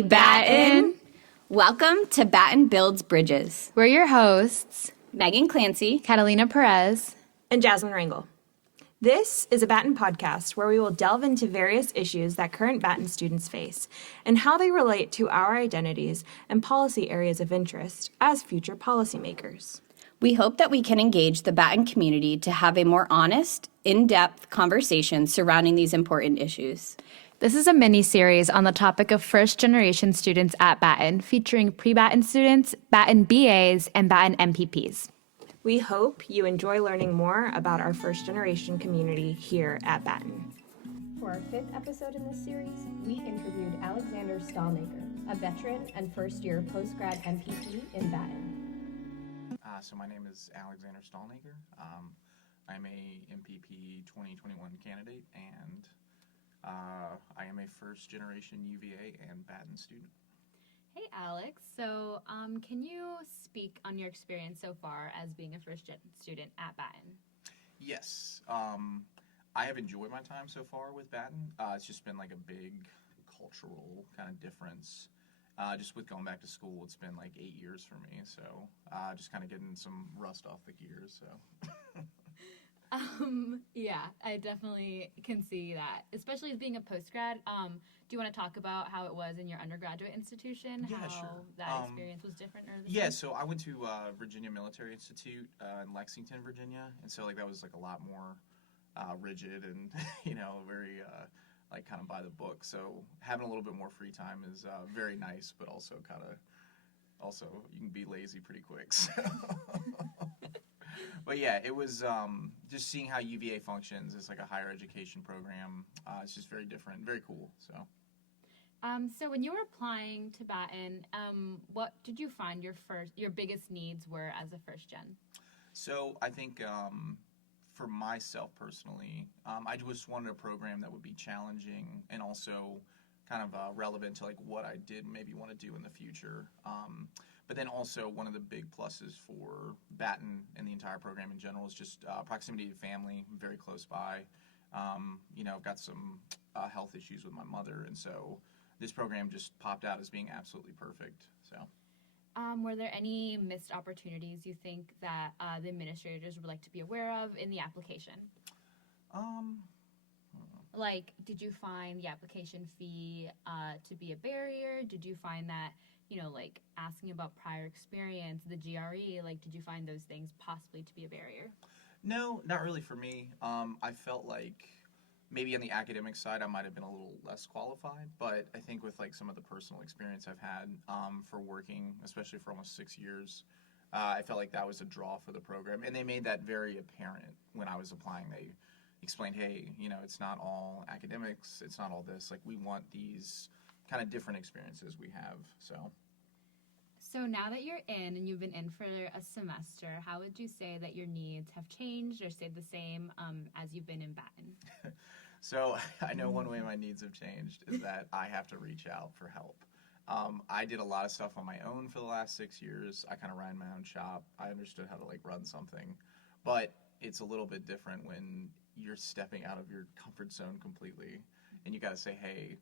Hey, Batten! Welcome to Batten Builds Bridges. We're your hosts, Meghan Clancy, Catalina Perez, and Jasmine Rangel. This is a Batten podcast where we will delve into various issues that current Batten students face and how they relate to our identities and policy areas of interest as future policymakers. We hope that we can engage the Batten community to have a more honest, in-depth conversation surrounding these important issues. This is a mini-series on the topic of first-generation students at Batten, featuring pre-Batten students, Batten BAs, and Batten MPPs. We hope you enjoy learning more about our first-generation community here at Batten. For our 5th episode in this series, we interviewed Alexander Stalnaker, a veteran and first-year post-grad MPP in Batten. So my name is Alexander Stalnaker. I'm a MPP 2021 candidate, and I am a first-generation UVA and Batten student. Hey, Alex. So can you speak on your experience so far as being a first-gen student at Batten? Yes. I have enjoyed my time so far with Batten. It's just been like a big cultural kind of difference. Just with going back to school, it's been like 8 years for me, so just kind of getting some rust off the gears. So, yeah, I definitely can see that, especially as being a post-grad. Do you want to talk about how it was in your undergraduate institution? Yeah, how sure. that experience was different? Yeah, so I went to Virginia Military Institute in Lexington, Virginia, and so like that was like a lot more rigid and very. Like kind of by the book, so having a little bit more free time is very nice, but also you can be lazy pretty quick. So. But yeah, it was just seeing how UVA functions as like a higher education program. It's just very different, very cool. So. So when you were applying to Batten, what did you find your biggest needs were as a first gen? So I think. For myself personally, I just wanted a program that would be challenging and also kind of relevant to like what I did maybe want to do in the future. But then also one of the big pluses for Batten and the entire program in general is just proximity to family, very close by. I've got some health issues with my mother, and so this program just popped out as being absolutely perfect. So. Were there any missed opportunities you think that the administrators would like to be aware of in the application? Like, did you find the application fee to be a barrier? Did you find that, like asking about prior experience, the GRE, like, did you find those things possibly to be a barrier? No, not really for me. I felt like maybe on the academic side, I might have been a little less qualified, but I think with like some of the personal experience I've had for working, especially for almost 6 years, I felt like that was a draw for the program. And they made that very apparent when I was applying. They explained, hey, it's not all academics, it's not all this. Like, we want these kind of different experiences we have, so. So now that you're in and you've been in for a semester, how would you say that your needs have changed or stayed the same as you've been in Batten? So I know one way my needs have changed is that I have to reach out for help. I did a lot of stuff on my own for the last 6 years. I kind of ran my own shop. I understood how to like run something, but it's a little bit different when you're stepping out of your comfort zone completely and you got to say, hey,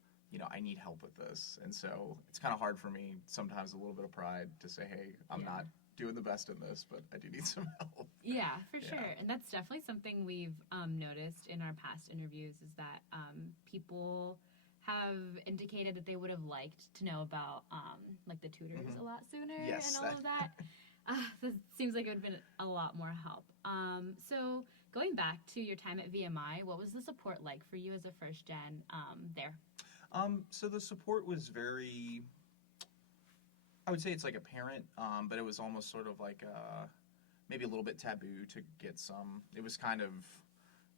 I need help with this. And so it's kind of hard for me, sometimes a little bit of pride to say, hey, I'm not doing the best in this, but I do need some help. Yeah, for sure. And that's definitely something we've noticed in our past interviews is that people have indicated that they would have liked to know about like the tutors a lot sooner and all of that. That seems like it would have been a lot more help. So going back to your time at VMI, what was the support like for you as a first gen there? So the support was very, I would say it's like a parent, but it was almost sort of like maybe a little bit taboo to get some. It was kind of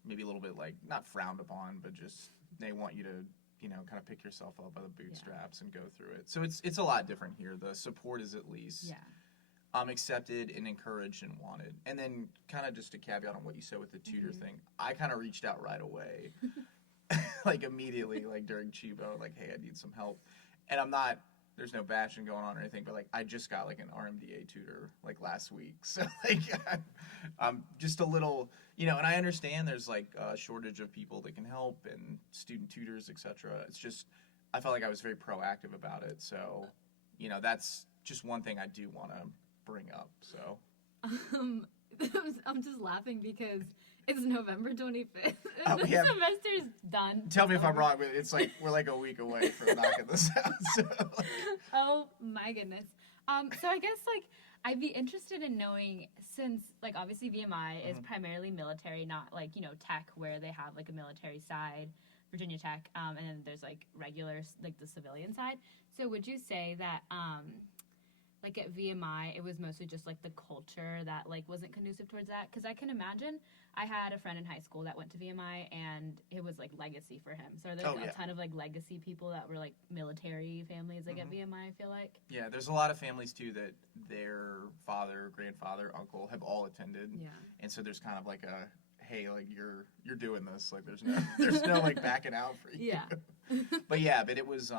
maybe a little bit like not frowned upon, but just they want you to, kind of pick yourself up by the bootstraps and go through it. So it's a lot different here. The support is at least accepted and encouraged and wanted. And then kind of just a caveat on what you said with the tutor thing, I kind of reached out right away. Like immediately, like during Chibo, like, hey, I need some help. And there's no bashing going on or anything, but like I just got like an RMDA tutor like last week. So like I'm just a little, and I understand there's like a shortage of people that can help and student tutors, etc. It's just I felt like I was very proactive about it. So, that's just one thing I do want to bring up. So, I'm just laughing because it's November 25th. Oh, The yeah. semester's done. tell me if I'm Over. wrong, but it's like we're like a week away from knocking this out. So, Oh my goodness. So I guess like I'd be interested in knowing, since like obviously VMI is primarily military, not like, tech, where they have like a military side, Virginia Tech, and then there's like regular, like the civilian side. So would you say that like at VMI, it was mostly just like the culture that like wasn't conducive towards that? Because I can imagine, I had a friend in high school that went to VMI and it was like legacy for him. So there's a ton of like legacy people that were like military families like at VMI, I feel like. yeah, there's a lot of families too that their father, grandfather, uncle have all attended. Yeah. And so there's kind of like hey, like you're doing this, like there's no like backing out for you. Yeah. But it was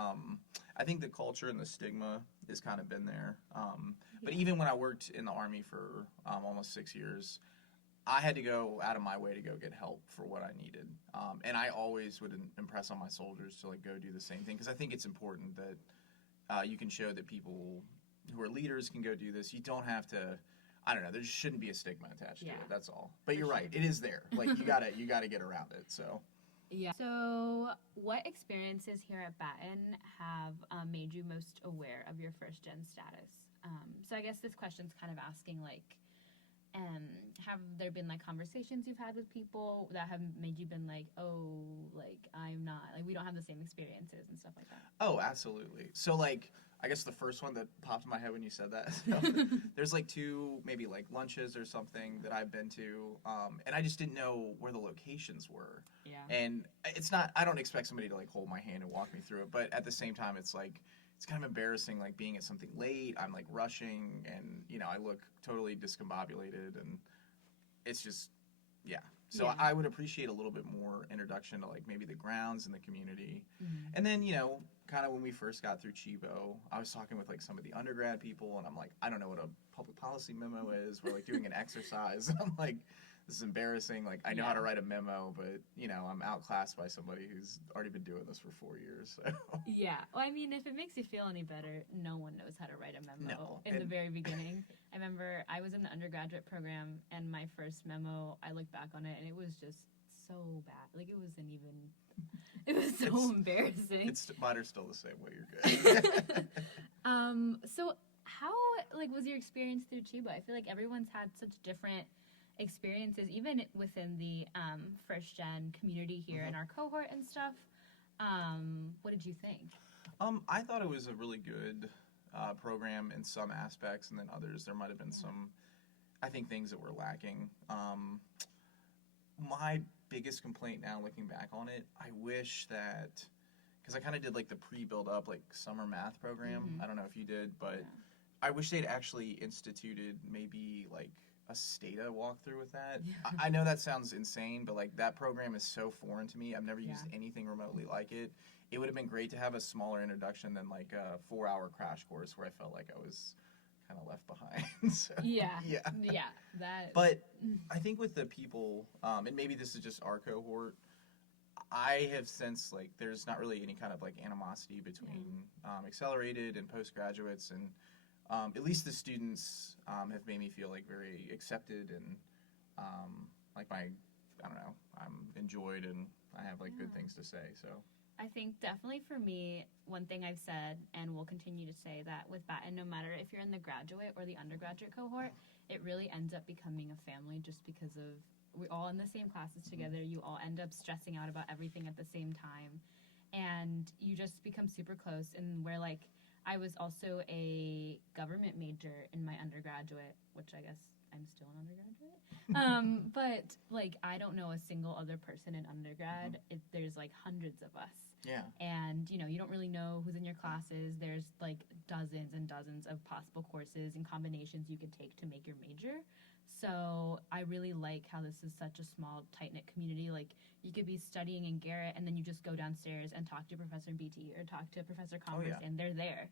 I think the culture and the stigma has kind of been there. But even when I worked in the Army for almost 6 years, I had to go out of my way to go get help for what I needed. And I always would impress on my soldiers to like go do the same thing, because I think it's important that you can show that people who are leaders can go do this. You don't have to. I don't know. There just shouldn't be a stigma attached to it. That's all. But you're right. It is there. Like you gotta get around it. So. Yeah. So, what experiences here at Batten have made you most aware of your first gen status? So, I guess this question's kind of asking, like, have there been like conversations you've had with people that have made you been like, oh, like I'm not, like we don't have the same experiences and stuff like that? Oh, absolutely. So, like, I guess the first one that popped in my head when you said that, there's like 2 maybe like lunches or something that I've been to, and I just didn't know where the locations were. Yeah. And it's not, I don't expect somebody to like hold my hand and walk me through it, but at the same time, it's like, it's kind of embarrassing, like being at something late, I'm like rushing, and I look totally discombobulated, and it's just, yeah. So Yeah. I would appreciate a little bit more introduction to like maybe the grounds and the community. And then, kind of when we first got through Chivo, I was talking with like some of the undergrad people, and I'm like, I don't know what a public policy memo is. We're like doing an exercise. I'm like, this is embarrassing. Like, I know how to write a memo, but I'm outclassed by somebody who's already been doing this for 4 years. So. Yeah. Well, I mean, if it makes you feel any better, no one knows how to write a memo in the very beginning. I remember I was in the undergraduate program, and my first memo, I look back on it, and it was just so bad. Like, it wasn't even, it was so embarrassing. Mine are still the same way. You're good. So how, like, was your experience through Chiba? I feel like everyone's had such different experiences, even within the first gen community here in our cohort and stuff. What did you think? I thought it was a really good program in some aspects, and then others there might have been some, I think, things that were lacking. My biggest complaint now, looking back on it, I wish that, because I kind of did like the pre-build up like summer math program. I don't know if you did, but I wish they'd actually instituted maybe like a STATA walkthrough with that. I know that sounds insane, but like that program is so foreign to me. I've never used anything remotely like it. It would have been great to have a smaller introduction than like a 4-hour crash course where I felt like I was kind of left behind. So, yeah. That. But I think with the people, and maybe this is just our cohort, I have sensed like there's not really any kind of like animosity between accelerated and postgraduates, and at least the students have made me feel like very accepted, and like I don't know, I'm enjoyed, and I have like good things to say. So I think definitely for me, one thing I've said and will continue to say, that with Batten, no matter if you're in the graduate or the undergraduate cohort, it really ends up becoming a family, just because of we're all in the same classes together. You all end up stressing out about everything at the same time, and you just become super close. And where like I was also a government major in my undergraduate, which I guess I'm still an undergraduate. But like I don't know a single other person in undergrad. There's like hundreds of us. yeah. And you don't really know who's in your classes. There's like dozens and dozens of possible courses and combinations you could take to make your major. So I really like how this is such a small, tight-knit community. Like you could be studying in Garrett, and then you just go downstairs and talk to Professor BT or talk to Professor Converse, and they're there.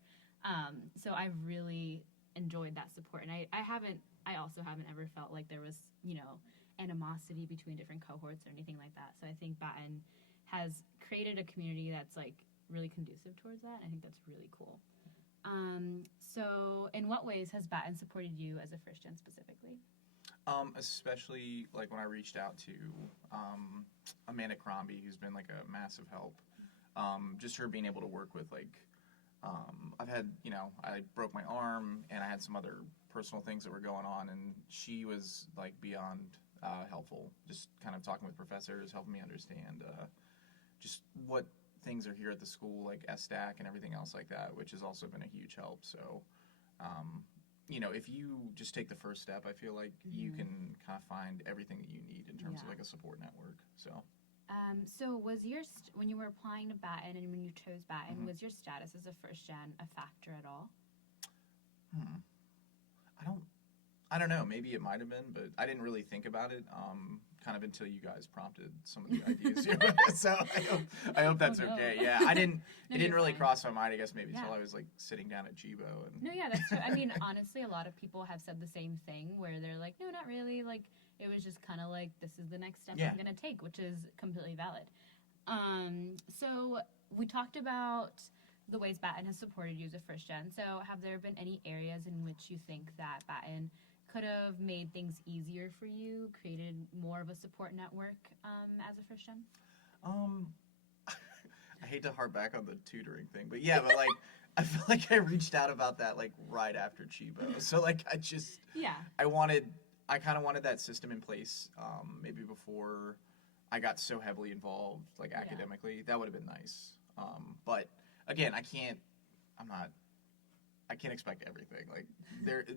So I've really enjoyed that support, and I also haven't ever felt like there was animosity between different cohorts or anything like that. So I think Batten has created a community that's like really conducive towards that. And I think that's really cool. So in what ways has Batten supported you as a first gen specifically? Especially like when I reached out to Amanda Crombie, who's been like a massive help. Just her being able to work with like, I've had, I broke my arm and I had some other personal things that were going on, and she was like beyond helpful. Just kind of talking with professors, helping me understand just what things are here at the school, like SDAC and everything else like that, which has also been a huge help. So, if you just take the first step, I feel like you can kind of find everything that you need in terms of like a support network. So. So was when you were applying to Batten and when you chose Batten, was your status as a first gen a factor at all? I don't know. Maybe it might have been, but I didn't really think about it kind of until you guys prompted some of the ideas here. So I hope that's okay. Yeah, I didn't. It didn't really cross my mind. I guess maybe until I was like sitting down at Chibo. And No, yeah, that's true. I mean, honestly, a lot of people have said the same thing where they're like, no, not really. Like it was just kind of like, this is the next step I'm gonna take, which is completely valid. So we talked about the ways Batten has supported you as a first gen. So have there been any areas in which you think that Batten could have made things easier for you, created more of a support network as a first gen? I hate to harp back on the tutoring thing, but yeah, but like I feel like I reached out about that like right after Chibo. So like I kind of wanted that system in place maybe before I got so heavily involved like academically. That would have been nice. But again, I can't expect everything. Like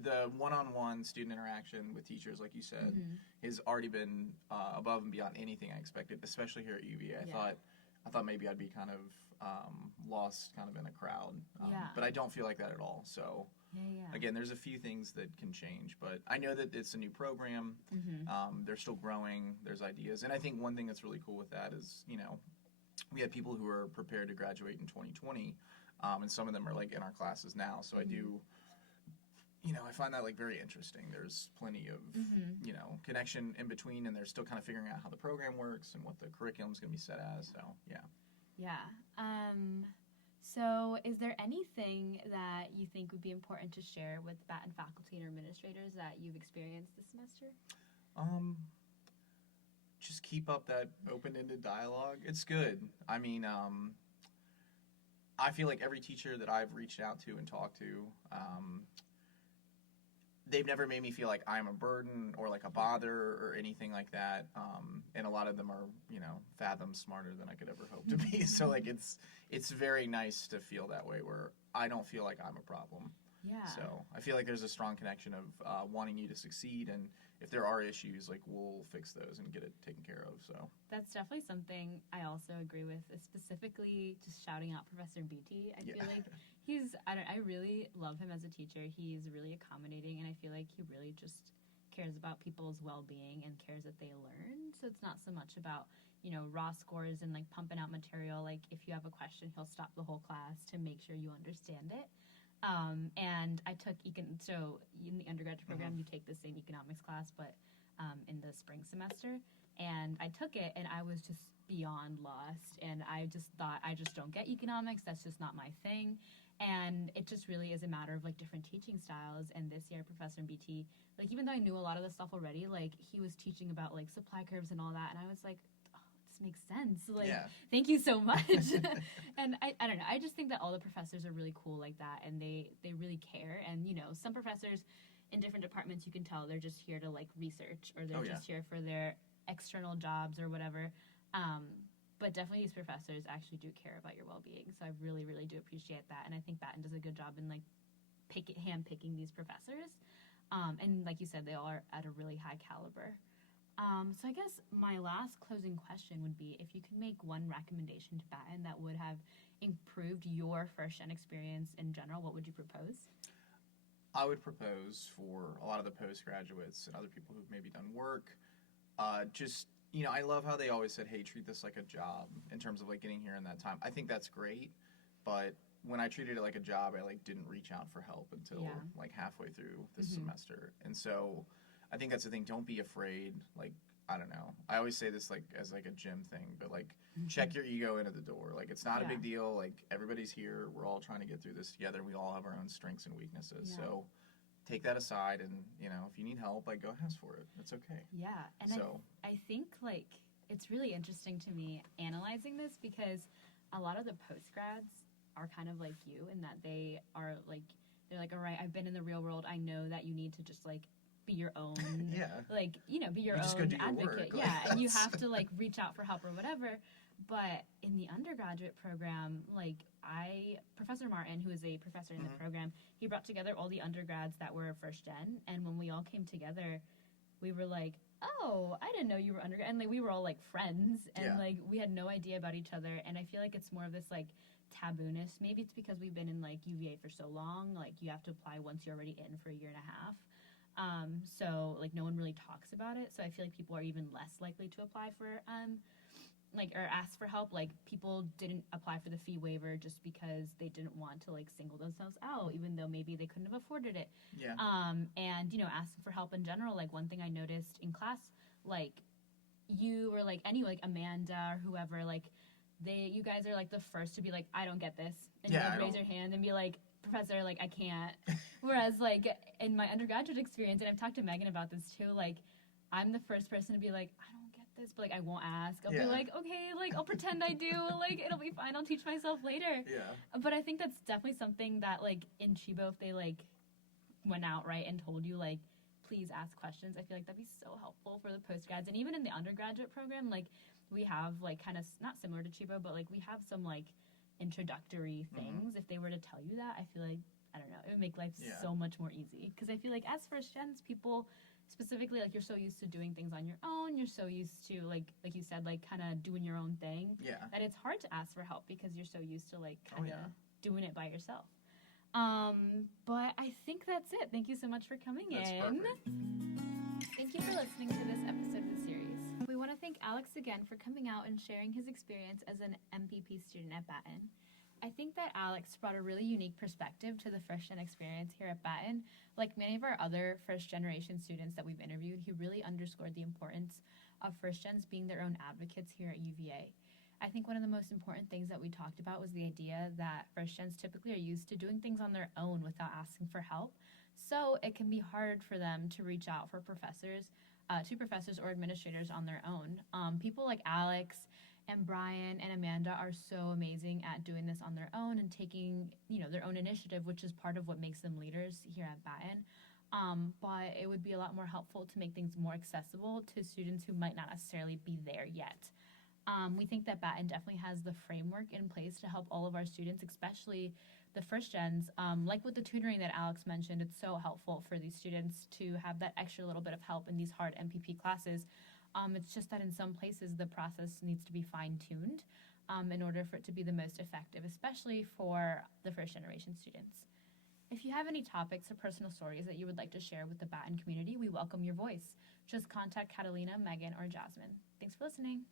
the one-on-one student interaction with teachers, like you said, has already been above and beyond anything I expected, especially here at UVA. I thought maybe I'd be kind of lost kind of in a crowd. But I don't feel like that at all. So again, there's a few things that can change, but I know that it's a new program. They're still growing. There's ideas. And I think one thing that's really cool with that is, we have people who are prepared to graduate in 2020. And some of them are like in our classes now. So I do, I find that like very interesting. There's plenty of, connection in between, and they're still kind of figuring out how the program works and what the curriculum is going to be set as. So, yeah. Yeah. So is there anything that you think would be important to share with Batten faculty and administrators that you've experienced this semester? Just keep up that open-ended dialogue. It's good. I mean, I feel like every teacher that I've reached out to and talked to, they've never made me feel like I'm a burden or like a bother or anything like that. And a lot of them are, fathoms smarter than I could ever hope to be. So like it's very nice to feel that way where I don't feel like I'm a problem. Yeah. So I feel like there's a strong connection of wanting you to succeed, and if there are issues, like we'll fix those and get it taken care of. So that's definitely something I also agree with. Specifically, just shouting out Professor BT. I feel like I really love him as a teacher. He's really accommodating, and I feel like he really just cares about people's well-being and cares that they learn. So it's not so much about raw scores and like pumping out material. Like if you have a question, he'll stop the whole class to make sure you understand it. And I took so in the undergraduate program, you take the same economics class, but in the spring semester. And I took it, and I was just beyond lost. And I just thought, I just don't get economics. That's just not my thing. And it just really is a matter of like different teaching styles. And this year, Professor BT, like even though I knew a lot of the stuff already, like he was teaching about like supply curves and all that, and I was like, makes sense. Like, thank you so much. And I don't know. I just think that all the professors are really cool like that, and they really care. And some professors in different departments, you can tell they're just here to like research, or they're just here for their external jobs or whatever. But definitely these professors actually do care about your well-being. So I really, really do appreciate that. And I think Batten does a good job in like hand-picking these professors. And like you said, they all are at a really high caliber. So I guess my last closing question would be, if you could make one recommendation to Batten that would have improved your first-gen experience in general, what would you propose? I would propose for a lot of the postgraduates and other people who've maybe done work, I love how they always said, hey, treat this like a job in terms of like getting here in that time. I think that's great, but when I treated it like a job, I like didn't reach out for help until like halfway through this semester. And so I think that's the thing. Don't be afraid. Like, I don't know. I always say this like as like a gym thing, but like check your ego into the door. Like it's not a big deal. Like everybody's here. We're all trying to get through this together. We all have our own strengths and weaknesses. Yeah. So take that aside, and if you need help, like go ask for it. It's okay. Yeah, and So I think like it's really interesting to me analyzing this because a lot of the postgrads are kind of like you in that they're like, all right, I've been in the real world. I know that you need to just like be your own, yeah, like, be your just own go do your advocate. work. Yeah, Like, and you have to like reach out for help or whatever. But in the undergraduate program, like Professor Martin, who is a professor in the program, he brought together all the undergrads that were first gen, and when we all came together, we were like, oh, I didn't know you were undergrad, and like we were all like friends, and like we had no idea about each other, and I feel like it's more of this like tabooness. Maybe it's because we've been in like UVA for so long, like you have to apply once you're already in for a year and a half. So like no one really talks about it. So I feel like people are even less likely to apply for or ask for help. Like people didn't apply for the fee waiver just because they didn't want to like single themselves out, even though maybe they couldn't have afforded it. Yeah. And asking for help in general. Like one thing I noticed in class, like you or like Amanda or whoever, like you guys are like the first to be like, I don't get this, and Yeah, raise your hand and be like, Professor, like I can't. Whereas like in my undergraduate experience, and I've talked to Meghan about this too, like I'm the first person to be like, I don't get this, but like I won't ask. I'll be like, okay, like I'll pretend I do, like it'll be fine, I'll teach myself later. Yeah. But I think that's definitely something that like in Chibo, if they like went out right and told you like, please ask questions, I feel like that'd be so helpful for the postgrads. And even in the undergraduate program, like we have like kind of not similar to Chibo, but like we have some like introductory things. If they were to tell you that, I feel like, I don't know, it would make life so much more easy. Because I feel like as first gens, people specifically, like you're so used to doing things on your own, you're so used to like you said, like kind of doing your own thing, that it's hard to ask for help because you're so used to like kind of doing it by yourself. But I think that's it. Thank you so much for coming in. Perfect. Thank you for listening to this episode of the series. We want to thank Alex again for coming out and sharing his experience as an MPP student at Batten. I think that Alex brought a really unique perspective to the first-gen experience here at Batten. Like many of our other first-generation students that we've interviewed, he really underscored the importance of first-gens being their own advocates here at UVA. I think one of the most important things that we talked about was the idea that first-gens typically are used to doing things on their own without asking for help. So it can be hard for them to reach out for professors, to professors or administrators on their own. People like Alex and Brian and Amanda are so amazing at doing this on their own and taking, their own initiative, which is part of what makes them leaders here at Batten. But it would be a lot more helpful to make things more accessible to students who might not necessarily be there yet. We think that Batten definitely has the framework in place to help all of our students, especially the first gens. Like with the tutoring that Alex mentioned, it's so helpful for these students to have that extra little bit of help in these hard MPP classes. It's just that in some places the process needs to be fine-tuned in order for it to be the most effective, especially for the first generation students. If you have any topics or personal stories that you would like to share with the Batten community, we welcome your voice. Just contact Catalina, Meghan, or Jasmine. Thanks for listening.